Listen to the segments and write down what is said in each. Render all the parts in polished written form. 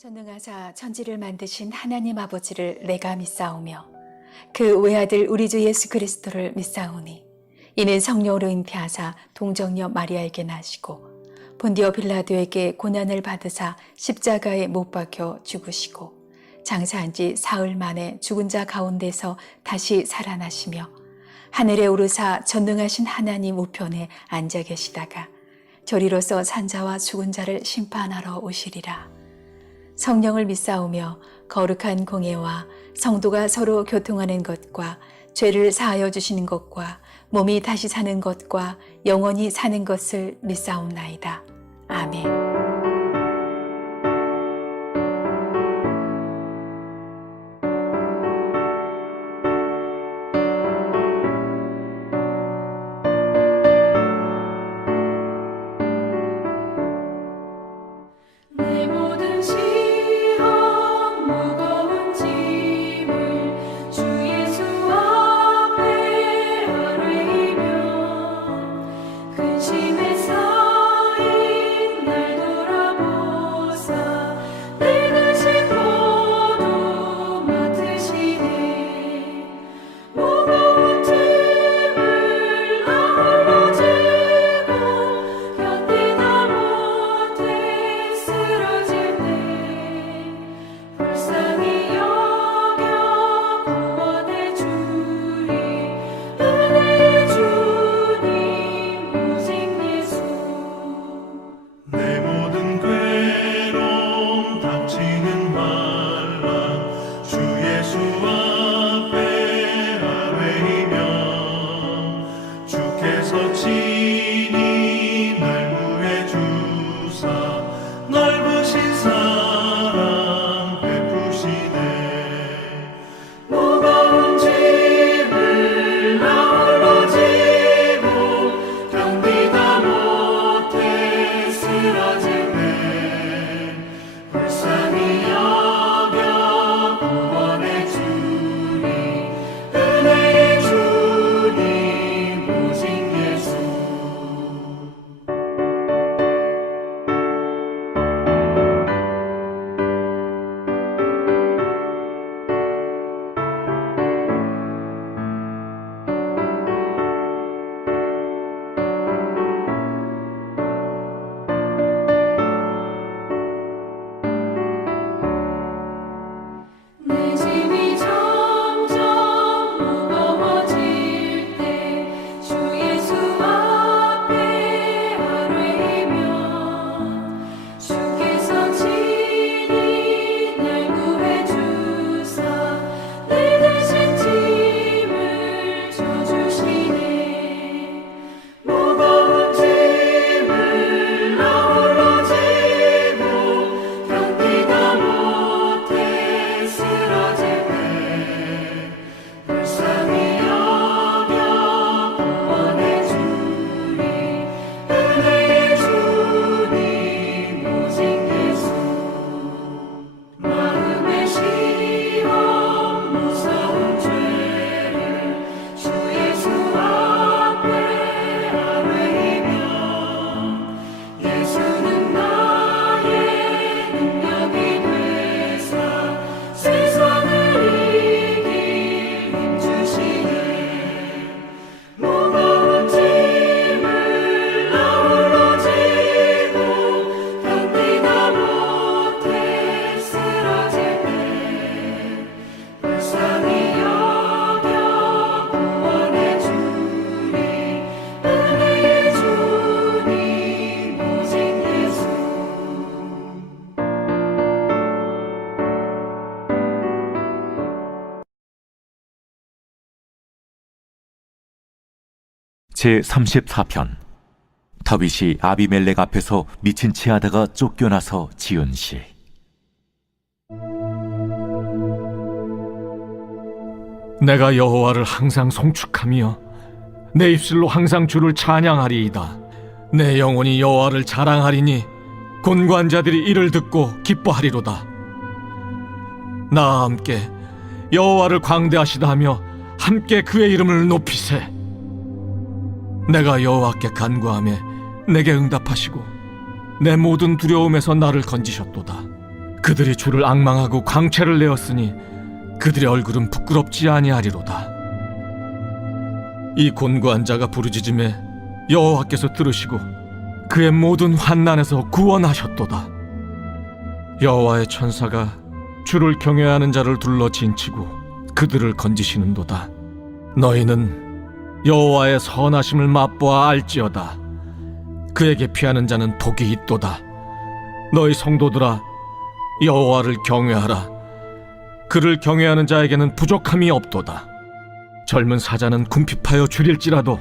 전능하사 천지를 만드신 하나님 아버지를 내가 믿사오며 그 외아들 우리 주 예수 그리스도를 믿사오니 이는 성령으로 잉태하사 동정녀 마리아에게 나시고 본디오 빌라도에게 고난을 받으사 십자가에 못 박혀 죽으시고 장사한 지 사흘 만에 죽은 자 가운데서 다시 살아나시며 하늘에 오르사 전능하신 하나님 우편에 앉아 계시다가 저리로서 산자와 죽은 자를 심판하러 오시리라. 성령을 믿사오며 거룩한 공예와 성도가 서로 교통하는 것과 죄를 사하여 주시는 것과 몸이 다시 사는 것과 영원히 사는 것을 믿사옵나이다. 아멘. 내 모든 시험 무거운 짐을 주 예수 앞에 아뢰이며 근심에 쌓인 날 돌아보사 내 근심 모두 맡으시네. 무거운 짐을 나 홀로 지고 견디다 못해 쓰러질 때 불쌍히 여겨 구원해 주리. 은혜의 주님 오직 예수. 내 모든 괴로움 닥치는 말라 주 예수 앞에 아뢰이며 주께서 친히 날 구해 주사 넓으신 사랑 베푸시네. 무거운 짐을 나 홀로 지고 견디다 못해 쓰러질 때 불쌍히 여겨 구원해 주리. 은혜의 주님 오직 예수. 내 짐이 점점 무거워질 때 주 예수 앞에 아뢰이며 주께서 친히 날 구해 주사 내 대신 짐을 져주시네. 무거운 짐을 나 홀로 지고 견디다 못해 쓰러질 때 불쌍히 여겨 구원해 주리. 은혜의 주님 오직 예수. 마음의 시험 무서운 죄를 주 예수 앞에 아뢰이며 예수는 나의 능력이 되사 세상을 이길 힘 주시네. 무거운 짐을 나 홀로 지고 견디다 못해 쓰러질 때 불쌍히 여겨 구원해 주리. 은혜의 주님 오직 예수. 제34편 다윗이 아비멜렉 앞에서 미친 채 하다가 쫓겨나서 지은 시. 내가 여호와를 항상 송축하며 내 입술로 항상 주를 찬양하리이다. 내 영혼이 여호와를 자랑하리니 곤관자들이 이를 듣고 기뻐하리로다. 나와 함께 여호와를 광대하시다 하며 함께 그의 이름을 높이세. 내가 여호와께 간구하며 내게 응답하시고 내 모든 두려움에서 나를 건지셨도다. 그 그들이 주를 앙망하고 광채를 내었으니 그들의 얼굴은 부끄럽지 아니하리로다. 이 곤고한 자가 부르짖음에 여호와께서 들으시고 그의 모든 환난에서 구원하셨도다. 여호와의 천사가 주를 경외하는 자를 둘러 진치고 그들을 건지시는도다. 너희는 여호와의 선하심을 맛보아 알지어다. 그에게 피하는 자는 복이 있도다. 너희 성도들아, 여호와를 경외하라. 그를 경외하는 자에게는 부족함이 없도다. 젊은 사자는 궁핍하여 줄일지라도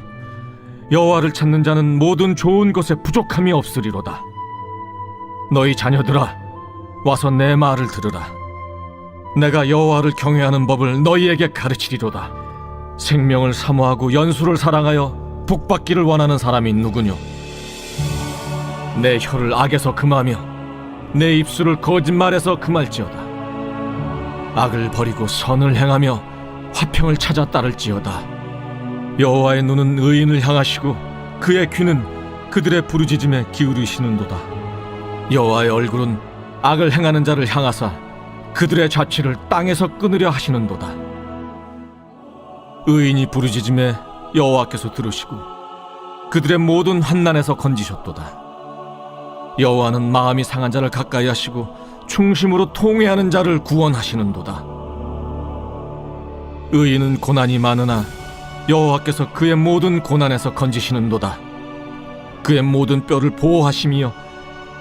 여호와를 찾는 자는 모든 좋은 것에 부족함이 없으리로다. 너희 자녀들아, 와서 내 말을 들으라. 내가 여호와를 경외하는 법을 너희에게 가르치리로다. 생명을 사모하고 연수를 사랑하여 복받기를 원하는 사람이 누구뇨? 내 혀를 악에서 금하며 내 입술을 거짓말에서 금할지어다. 악을 버리고 선을 행하며 화평을 찾아 따를지어다. 여호와의 눈은 의인을 향하시고 그의 귀는 그들의 부르짖음에 기울이시는도다. 여호와의 얼굴은 악을 행하는 자를 향하사 그들의 자취를 땅에서 끊으려 하시는도다. 의인이 부르짖음에 여호와께서 들으시고 그들의 모든 환난에서 건지셨도다. 여호와는 마음이 상한 자를 가까이 하시고 충심으로 통회하는 자를 구원하시는도다. 의인은 고난이 많으나 여호와께서 그의 모든 고난에서 건지시는도다. 그의 모든 뼈를 보호하시며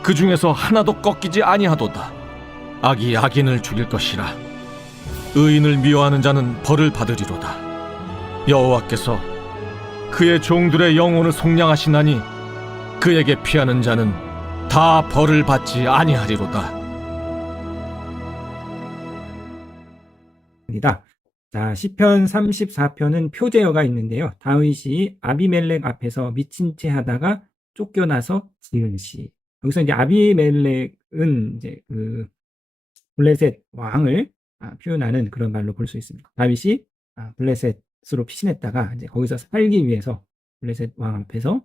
그 중에서 하나도 꺾이지 아니하도다. 악이 악인을 죽일 것이라. 의인을 미워하는 자는 벌을 받으리로다. 여호와께서 그의 종들의 영혼을 속량하시나니 그에게 피하는 자는 다 벌을 받지 아니하리로다. 자, 시편 34편은 표제어가 있는데요. 다윗이 아비멜렉 앞에서 미친 채 하다가 쫓겨나서 지은 시. 여기서 이제 아비멜렉은 이제 그 블레셋 왕을 표현하는 그런 말로 볼 수 있습니다. 다윗이 블레셋으로 피신했다가 이제 거기서 살기 위해서 블레셋 왕 앞에서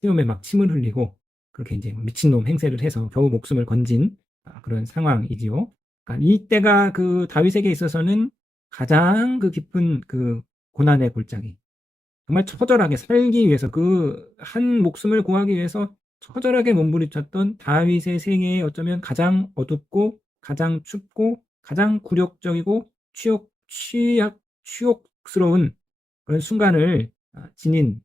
시험에 막 침을 흘리고 그렇게 이제 미친놈 행세를 해서 겨우 목숨을 건진 그런 상황이지요. 그러니까 이때가 그 다윗에게 있어서는 가장 그 깊은 그 고난의 골짜기, 정말 처절하게 살기 위해서 그 한 목숨을 구하기 위해서 처절하게 몸부림쳤던 다윗의 생애에 어쩌면 가장 어둡고 가장 춥고 가장 굴욕적이고 치욕스러운 그런 순간을 지닌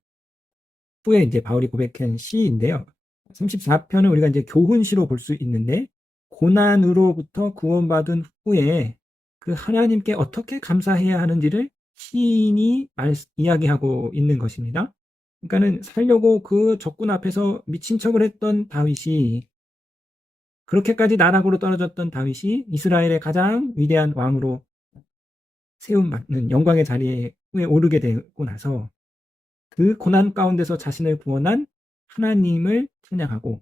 후에 이제 바울이 고백한 시인데요. 34편은 우리가 이제 교훈시로 볼 수 있는데, 고난으로부터 구원받은 후에 그 하나님께 어떻게 감사해야 하는지를 시인이 이야기하고 있는 것입니다. 그러니까는 살려고 그 적군 앞에서 미친 척을 했던 다윗이, 그렇게까지 나락으로 떨어졌던 다윗이 이스라엘의 가장 위대한 왕으로 세움받는 영광의 자리에 오르게 되고 나서 그 고난 가운데서 자신을 구원한 하나님을 찬양하고,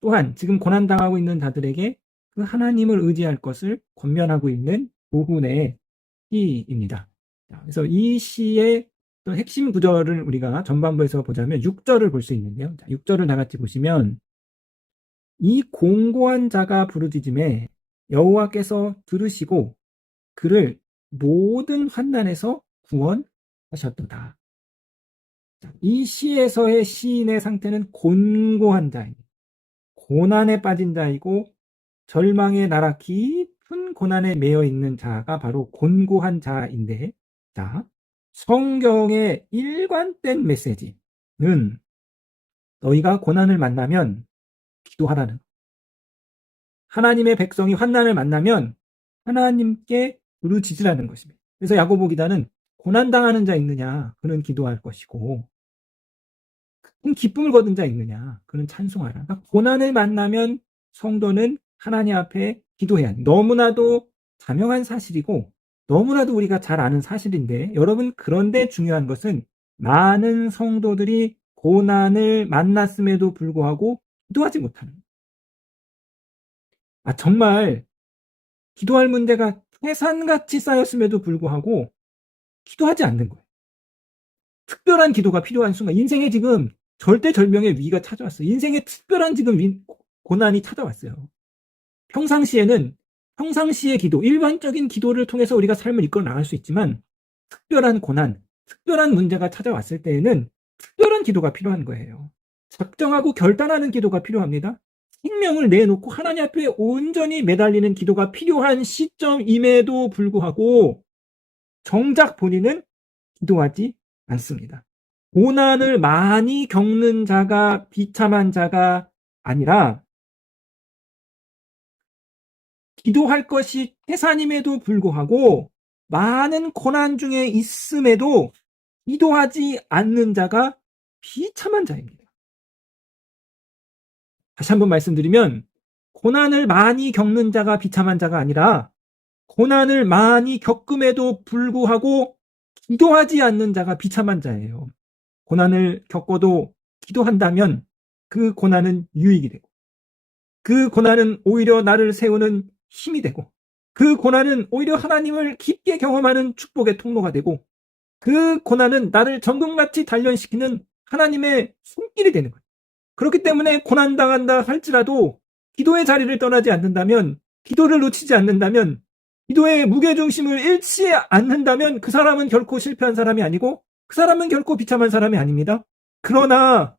또한 지금 고난당하고 있는 자들에게 그 하나님을 의지할 것을 권면하고 있는 교훈의 시입니다. 그래서 이 시의 또 핵심 구절을 우리가 전반부에서 보자면 6절을 볼 수 있는데요. 6절을 다 같이 보시면, 이 공고한 자가 부르짖음에 여호와께서 들으시고 그를 모든 환난에서 구원하셨도다. 이 시에서의 시인의 상태는 곤고한 자입니다. 고난에 빠진 자이고 절망의 나라 깊은 고난에 매여 있는 자가 바로 곤고한 자인데, 자, 성경의 일관된 메시지는 너희가 고난을 만나면 기도하라는, 하나님의 백성이 환난을 만나면 하나님께 부르짖으라는 것입니다. 그래서 야고보 기자는 고난당하는 자 있느냐 그는 기도할 것이고, 큰 기쁨을 거둔 자 있느냐 그는 찬송하라. 그러니까 고난을 만나면 성도는 하나님 앞에 기도해야 합니다. 너무나도 자명한 사실이고 너무나도 우리가 잘 아는 사실인데, 여러분, 그런데 중요한 것은 많은 성도들이 고난을 만났음에도 불구하고 기도하지 못하는, 정말 기도할 문제가 태산같이 쌓였음에도 불구하고 기도하지 않는 거예요. 특별한 기도가 필요한 순간, 인생에 지금 절대절명의 위기가 찾아왔어요. 인생에 특별한 지금 고난이 찾아왔어요. 평상시의 기도, 일반적인 기도를 통해서 우리가 삶을 이끌어 나갈 수 있지만 특별한 고난, 특별한 문제가 찾아왔을 때에는 특별한 기도가 필요한 거예요. 작정하고 결단하는 기도가 필요합니다. 생명을 내놓고 하나님 앞에 온전히 매달리는 기도가 필요한 시점임에도 불구하고 정작 본인은 기도하지 않습니다. 고난을 많이 겪는 자가 비참한 자가 아니라 기도할 것이 태산임에도 불구하고 많은 고난 중에 있음에도 기도하지 않는 자가 비참한 자입니다. 다시 한번 말씀드리면 고난을 많이 겪는 자가 비참한 자가 아니라 고난을 많이 겪음에도 불구하고 기도하지 않는 자가 비참한 자예요. 고난을 겪어도 기도한다면 그 고난은 유익이 되고 그 고난은 오히려 나를 세우는 힘이 되고 그 고난은 오히려 하나님을 깊게 경험하는 축복의 통로가 되고 그 고난은 나를 정금같이 단련시키는 하나님의 손길이 되는 거예요. 그렇기 때문에 고난당한다 할지라도 기도의 자리를 떠나지 않는다면, 기도를 놓치지 않는다면, 기도의 무게중심을 잃지 않는다면 그 사람은 결코 실패한 사람이 아니고 그 사람은 결코 비참한 사람이 아닙니다. 그러나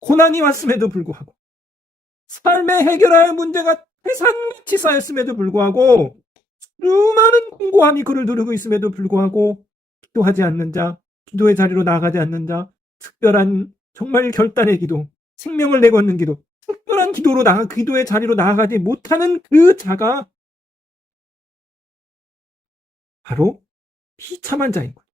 고난이 왔음에도 불구하고 삶에 해결할 문제가 태산같이 쌓였음에도 불구하고 수많은 공고함이 그를 누르고 있음에도 불구하고 기도하지 않는 자, 기도의 자리로 나아가지 않는 자, 특별한 정말 결단의 기도, 생명을 내걸는 기도, 특별한 기도의 자리로 나아가지 못하는 그 자가 바로 비참한 자인 거예요.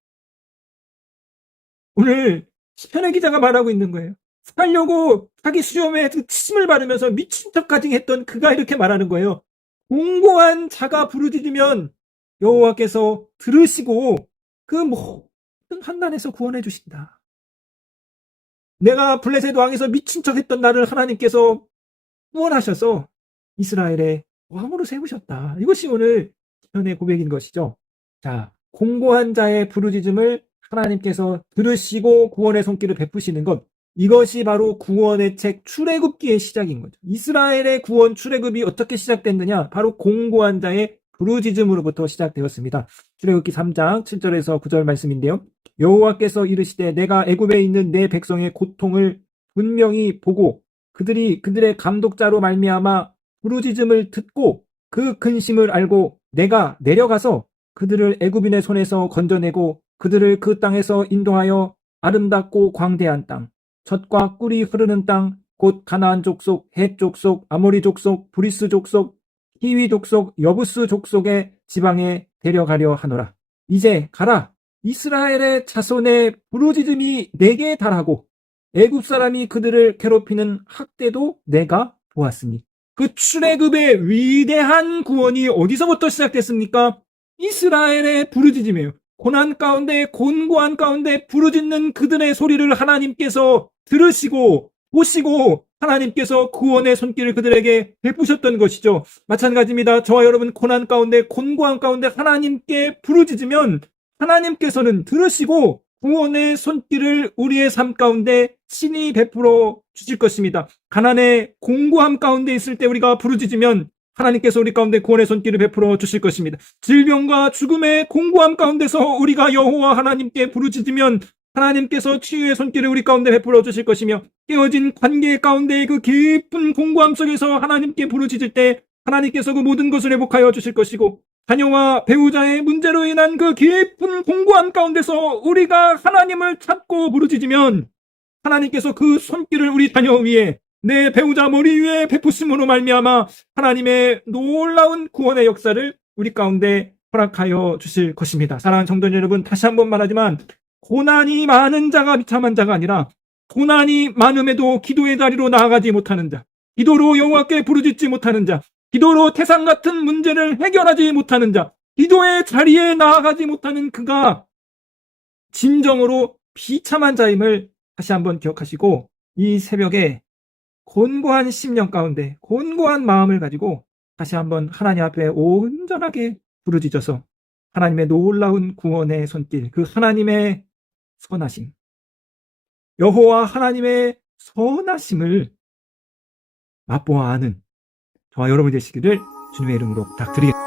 오늘 시편의 기자가 말하고 있는 거예요. 살려고 자기 수염에 침을 바르면서 미친 척까지 했던 그가 이렇게 말하는 거예요. 공고한 자가 부르짖으면 여호와께서 들으시고 그 모든 환난에서 구원해 주신다. 내가 블레셋 왕에서 미친 척 했던 나를 하나님께서 구원하셔서 이스라엘의 왕으로 세우셨다. 이것이 오늘 시편의 고백인 것이죠. 자, 공고한 자의 부르짖음을 하나님께서 들으시고 구원의 손길을 베푸시는 것, 이것이 바로 구원의 책 출애굽기의 시작인 거죠. 이스라엘의 구원 출애굽이 어떻게 시작됐느냐? 바로 공고한 자의 부르짖음으로부터 시작되었습니다. 출애굽기 3장 7절에서 9절 말씀인데요. 여호와께서 이르시되 내가 애굽에 있는 내 백성의 고통을 분명히 보고 그들의 감독자로 말미암아 부르짖음을 듣고 그 근심을 알고 내가 내려가서 그들을 애굽인의 손에서 건져내고 그들을 그 땅에서 인도하여 아름답고 광대한 땅, 젖과 꿀이 흐르는 땅, 곧 가나안 족속, 헷 족속, 아모리 족속, 브리스 족속, 히위 족속, 여부스 족속의 지방에 데려가려 하노라. 이제 가라. 이스라엘의 자손의 부르짖음이 내게 달하고 애굽 사람이 그들을 괴롭히는 학대도 내가 보았으니. 그 출애굽의 위대한 구원이 어디서부터 시작됐습니까? 이스라엘의 부르짖음이에요. 고난 가운데, 곤고한 가운데 부르짖는 그들의 소리를 하나님께서 들으시고 보시고 하나님께서 구원의 손길을 그들에게 베푸셨던 것이죠. 마찬가지입니다. 저와 여러분 고난 가운데, 곤고한 가운데 하나님께 부르짖으면 하나님께서는 들으시고 구원의 손길을 우리의 삶 가운데 친히 베풀어 주실 것입니다. 가난의 공고함 가운데 있을 때 우리가 부르짖으면 하나님께서 우리 가운데 구원의 손길을 베풀어 주실 것입니다. 질병과 죽음의 공고함 가운데서 우리가 여호와 하나님께 부르짖으면 하나님께서 치유의 손길을 우리 가운데 베풀어 주실 것이며 깨어진 관계 가운데의 그 깊은 공고함 속에서 하나님께 부르짖을 때 하나님께서 그 모든 것을 회복하여 주실 것이고 자녀와 배우자의 문제로 인한 그 깊은 공고함 가운데서 우리가 하나님을 찾고 부르짖으면 하나님께서 그 손길을 우리 자녀 위에 내 배우자 머리 위에 베푸심으로 말미암아 하나님의 놀라운 구원의 역사를 우리 가운데 허락하여 주실 것입니다. 사랑하는 성도 여러분, 다시 한번 말하지만 고난이 많은 자가 비참한 자가 아니라 고난이 많음에도 기도의 자리로 나아가지 못하는 자, 기도로 여호와께 부르짖지 못하는 자, 기도로 태산 같은 문제를 해결하지 못하는 자, 기도의 자리에 나아가지 못하는 그가 진정으로 비참한 자임을 다시 한번 기억하시고 이 새벽에 곤고한 심령 가운데 곤고한 마음을 가지고 다시 한번 하나님 앞에 온전하게 부르짖어서 하나님의 놀라운 구원의 손길, 그 하나님의 선하심, 여호와 하나님의 선하심을 맛보아 아는 저와 여러분 되시기를 주님의 이름으로 부탁드리겠습니다.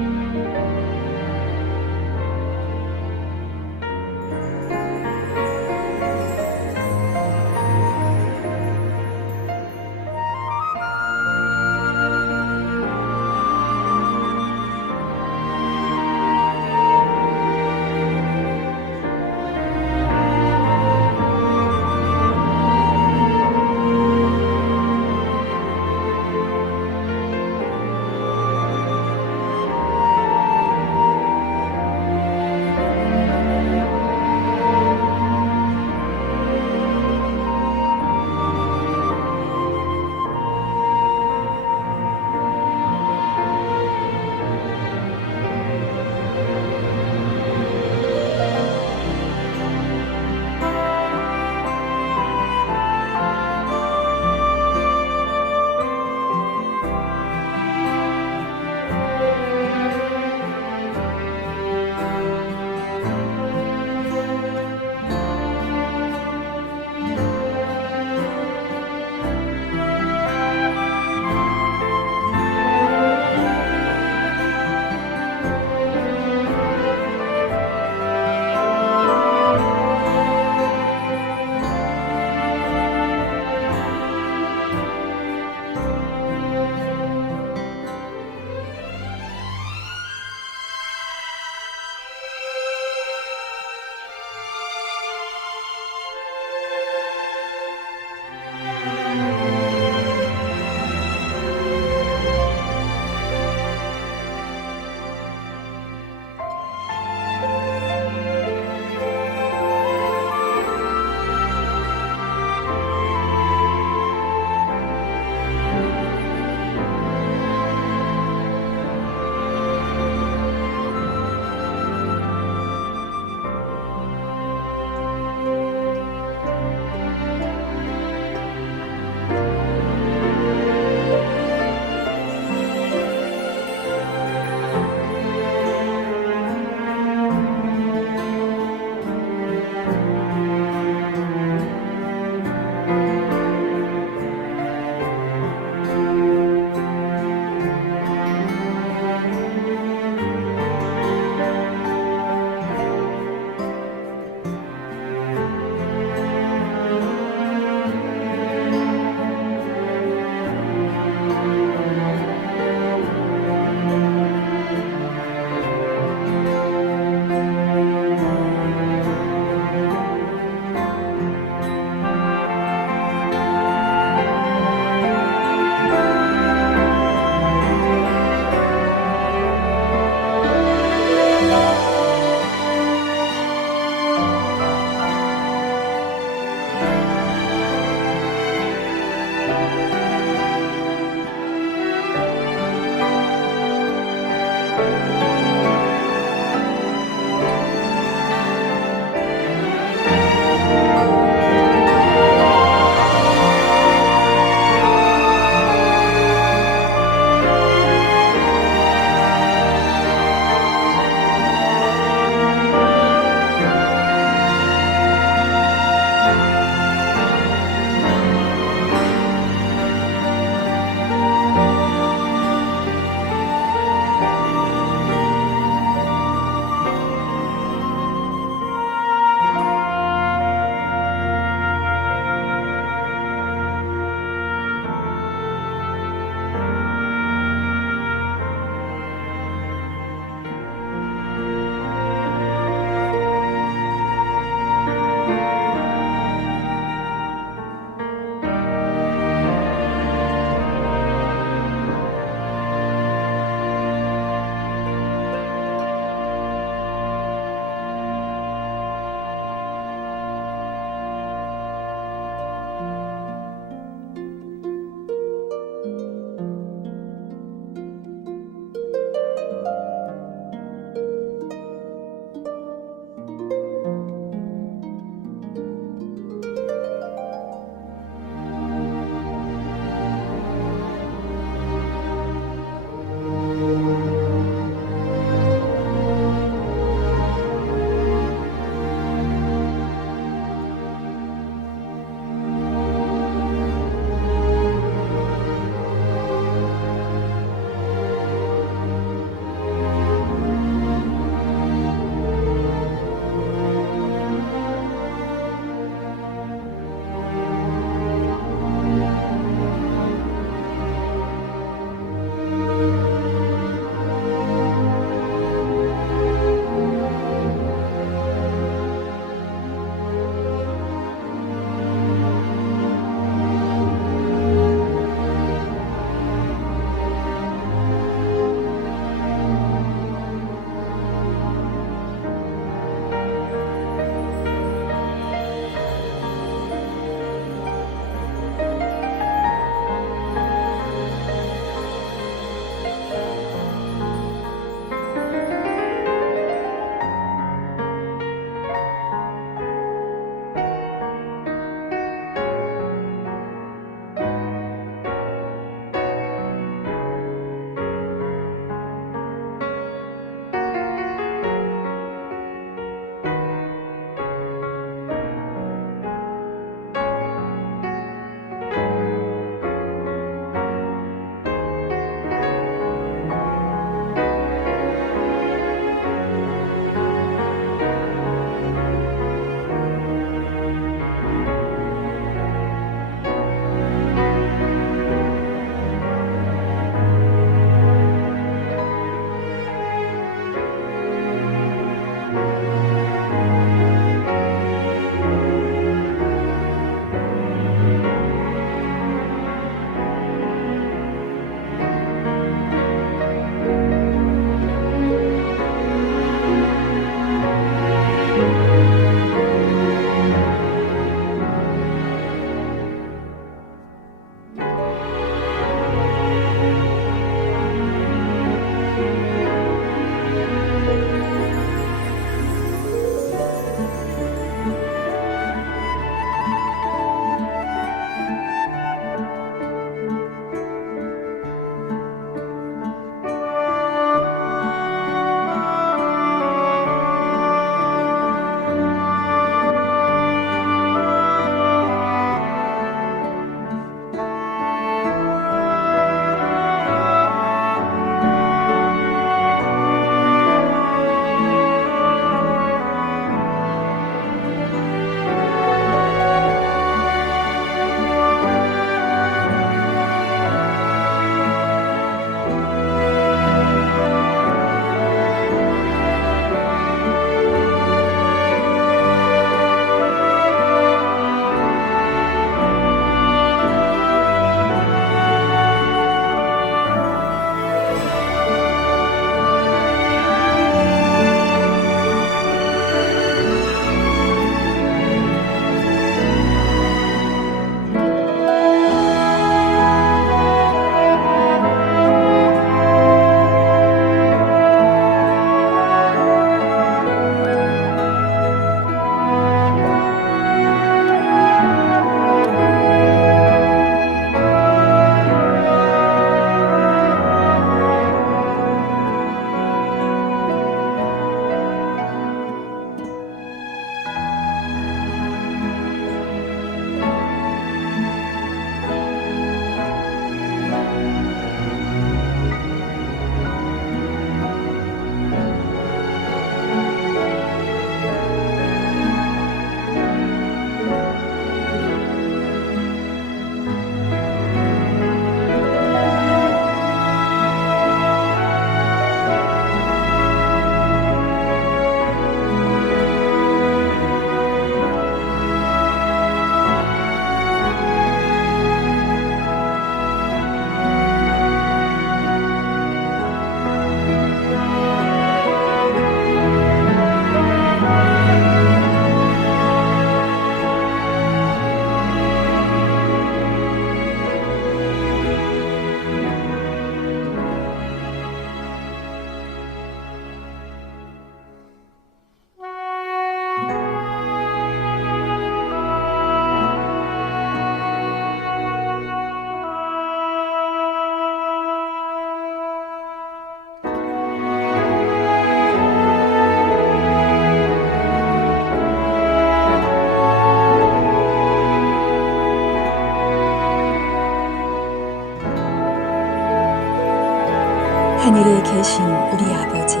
하늘에 계신 우리 아버지여,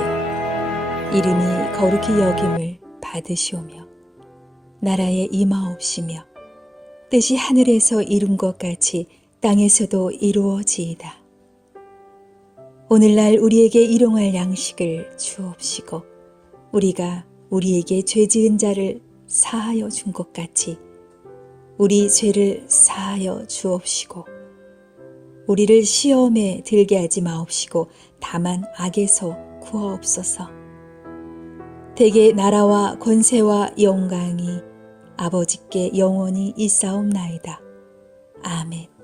이름이 거룩히 여김을 받으시오며 나라에 임하옵시며 뜻이 하늘에서 이룬 것 같이 땅에서도 이루어지이다. 오늘날 우리에게 일용할 양식을 주옵시고 우리가 우리에게 죄 지은 자를 사하여 준 것 같이 우리 죄를 사하여 주옵시고 우리를 시험에 들게 하지 마옵시고 다만 악에서 구하옵소서. 대개 나라와 권세와 영광이 아버지께 영원히 있사옵나이다. 아멘.